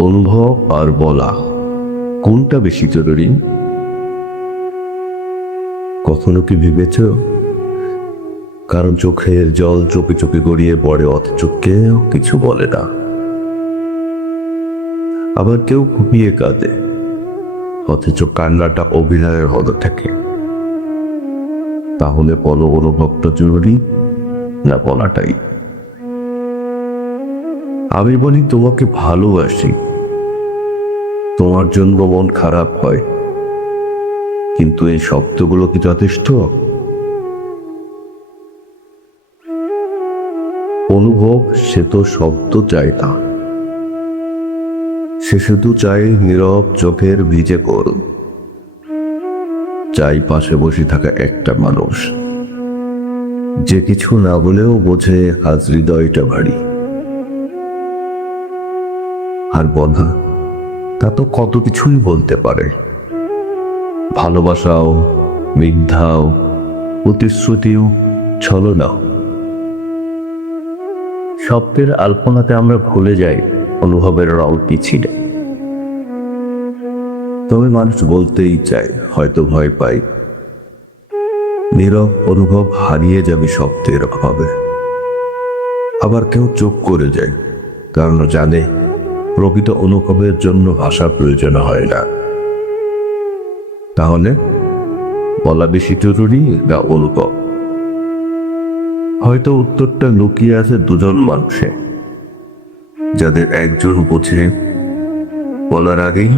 অনুভব আর বলা, কোনটা বেশি জরুরি? কখনো কি ভেবেছ? কারণ চোখের জল চোখে চোখে গড়িয়ে পড়ে, অথচ কেউ কিছু বলে না। আবার কেউ ঘুমিয়ে কাঁদে, অথচ কান্নাটা অভিনয়ের হতে থাকে। তাহলে বলো, অনুভবটা জরুরি না বলাটাই? আমি বলি, তোমাকে ভালোবাসি। তোমার জন্য মন খারাপ হয়। কিন্তু এই শব্দগুলো কি যথেষ্ট? অনুভব, সে তো শব্দ চায় না। সে শুধু চায় নীরব চোখের ভিজে কর চাই পাশে বসে থাকা একটা মানুষ। যে কিছু না বলেও বোঝে আজ হৃদয়টা ভারী। আর বন্ধা তা তো কত কিছুই বলতে পারে। ভালোবাসাও, মিথ্যাও, প্রতিশ্রুতিও ছলনাও শব্দের আলপনাতে আমরা ভুলে যাই, অনুভবের রং কি ছিল তবে মানুষ বলতেই চায়, হয়তো ভয় পাই নীরব অনুভব হারিয়ে যাবে শব্দের অভাবে। আবার কেউ চোখ করে যায়, কারণ জানে প্রকৃত অনুভবের জন্য ভাষা প্রয়োজন হয় না। তাহলে বলা বেশি জরুরি না অনুভব হয়তো উত্তরটা লুকিয়ে আছে দুজন মানুষে, যাদের একজন বোঝে বলার আগেই,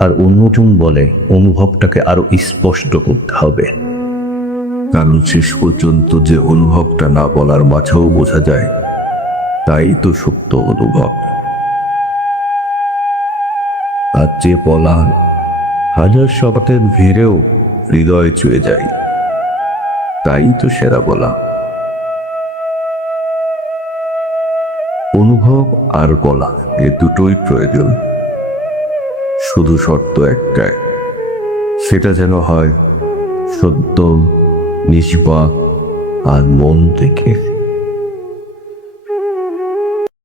আর অন্যজন বলে অনুভবটাকে আরও স্পষ্ট করতে হবে। কারণ শেষ পর্যন্ত যে অনুভবটা না বলার মাঝেও বোঝা যায়, তাই তো সত্য অনুভব। আর যে বলা হাজার শব্দের ভিড়েও হৃদয় চুয়ে যায়। তাই তো সেরা বলা। অনুভব আর বলা এ দুটোই প্রয়োজন। শুধু শর্ত একটাই। সেটা যেন হয় সত্য, নিষ্পাপ আর মন থেকে।